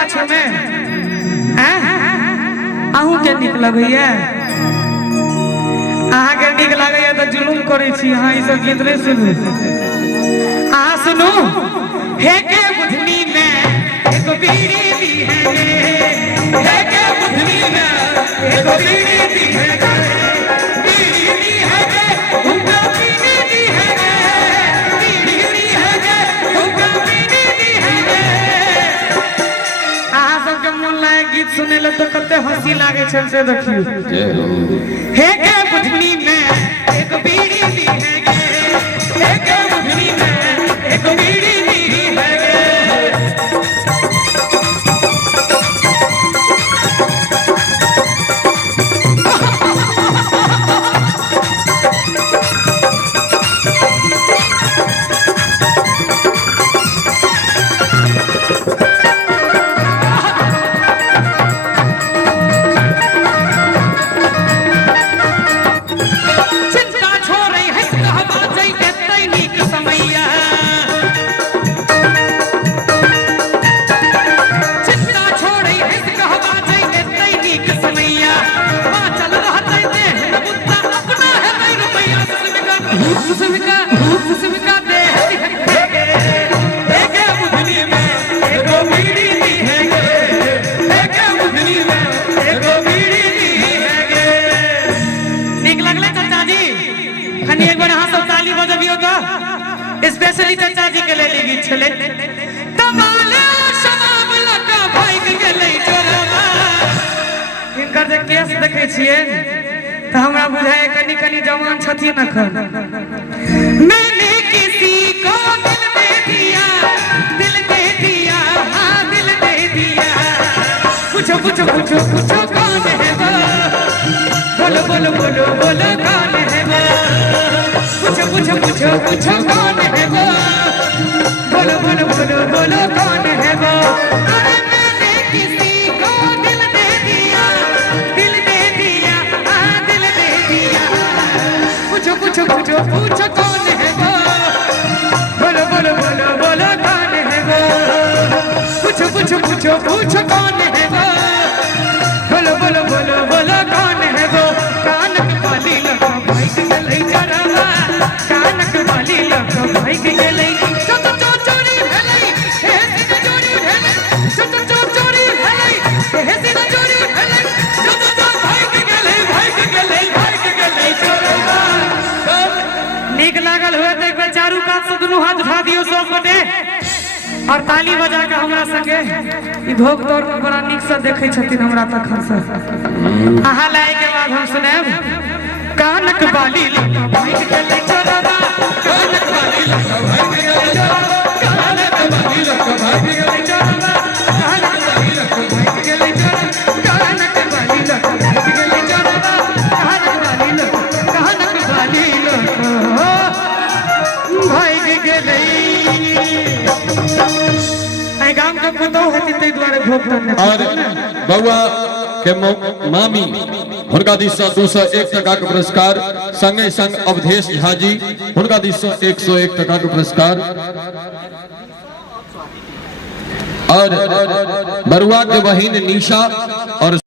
पाछे में आहू के निक लगैया अहाँ के निक लगैया तो जुलूम करे छी अहाँ ई सब गीत नहीं सुनू अहाँ सुनू हे के बुधनी में एक बीड़ी दी है हे के बुधनी में एक बीड़ी दी है बीड़ी दी है उनका बीड़ी दी है बीड़ी दी है उनका बीड़ी दी है अहाँ सबके मन लायक गीत सुने ले तो कते हंसी लागे छन से देखियो हे के बुधनी में एक बीड़ी दी है हे के बुधनी में एक बीड़ी दी है स्पेशली चाचा जी के लिए गीत छले तमाले शबाब लका भाग गेलै चोरवा इनकर जे केस देखे छियै त हमरा बुझाय कनी कनी जवान छथिन अखन मैंने किसी को दिल दे दिया हां दिल दे दिया पूछो पूछो पूछो पूछो कौन है वो बोलो बोलो बोलो बोलो कौन है वो पूछो पूछो पूछो पूछो कौन है वो बोलो बोलो बोलो बोलो कौन है वो अरे मैंने किसी को दिल दे दिया हाँ दिल दे दिया पूछो पूछो पूछो पूछो कौन है वो बोलो बोलो बोलो बोलो कौन है वो पूछो पूछो पूछो पूछो कौन है वो बोलो बोलो बोलो बोलो कौन है वो कानक वाली लगा भाई गलै जरवा कानक वाली लगा भाई गलै चोरी भेलै हे सिन चोरी भेलै चोरी भेलै हे सिन चोरी भेलै भाई गलै चोरवा नीक लागल होय त एक बेर चारू कात से दुनू हाथ उठा दियो सब गोटे और ताली बजा के हमरा संगे ई भोग तोर में बड़ा नीक से देखे छथिन हमरा तखन से अहाँ लाए के बाद हम सुनेब कानक वाली लगा भाई गलै चोरवा कानक वाली लगा भाई गलै चोरवा कानक वाली लगा भाई गलै चोरवा कानक वाली लगा भाई गलै चोरवा कानक वाली लगा भाई गलै चोरवा कानक वाली लगा भाई गलै आई गाम के पतो हेती तै द्वारे भोग करने और बउआ के मामी हुनका दिस से 201 टका के पुरस्कार संगे संग अवधेश झा जी हुनका दिस से 101 टका के पुरस्कार और बरुआ के बहिन निशा और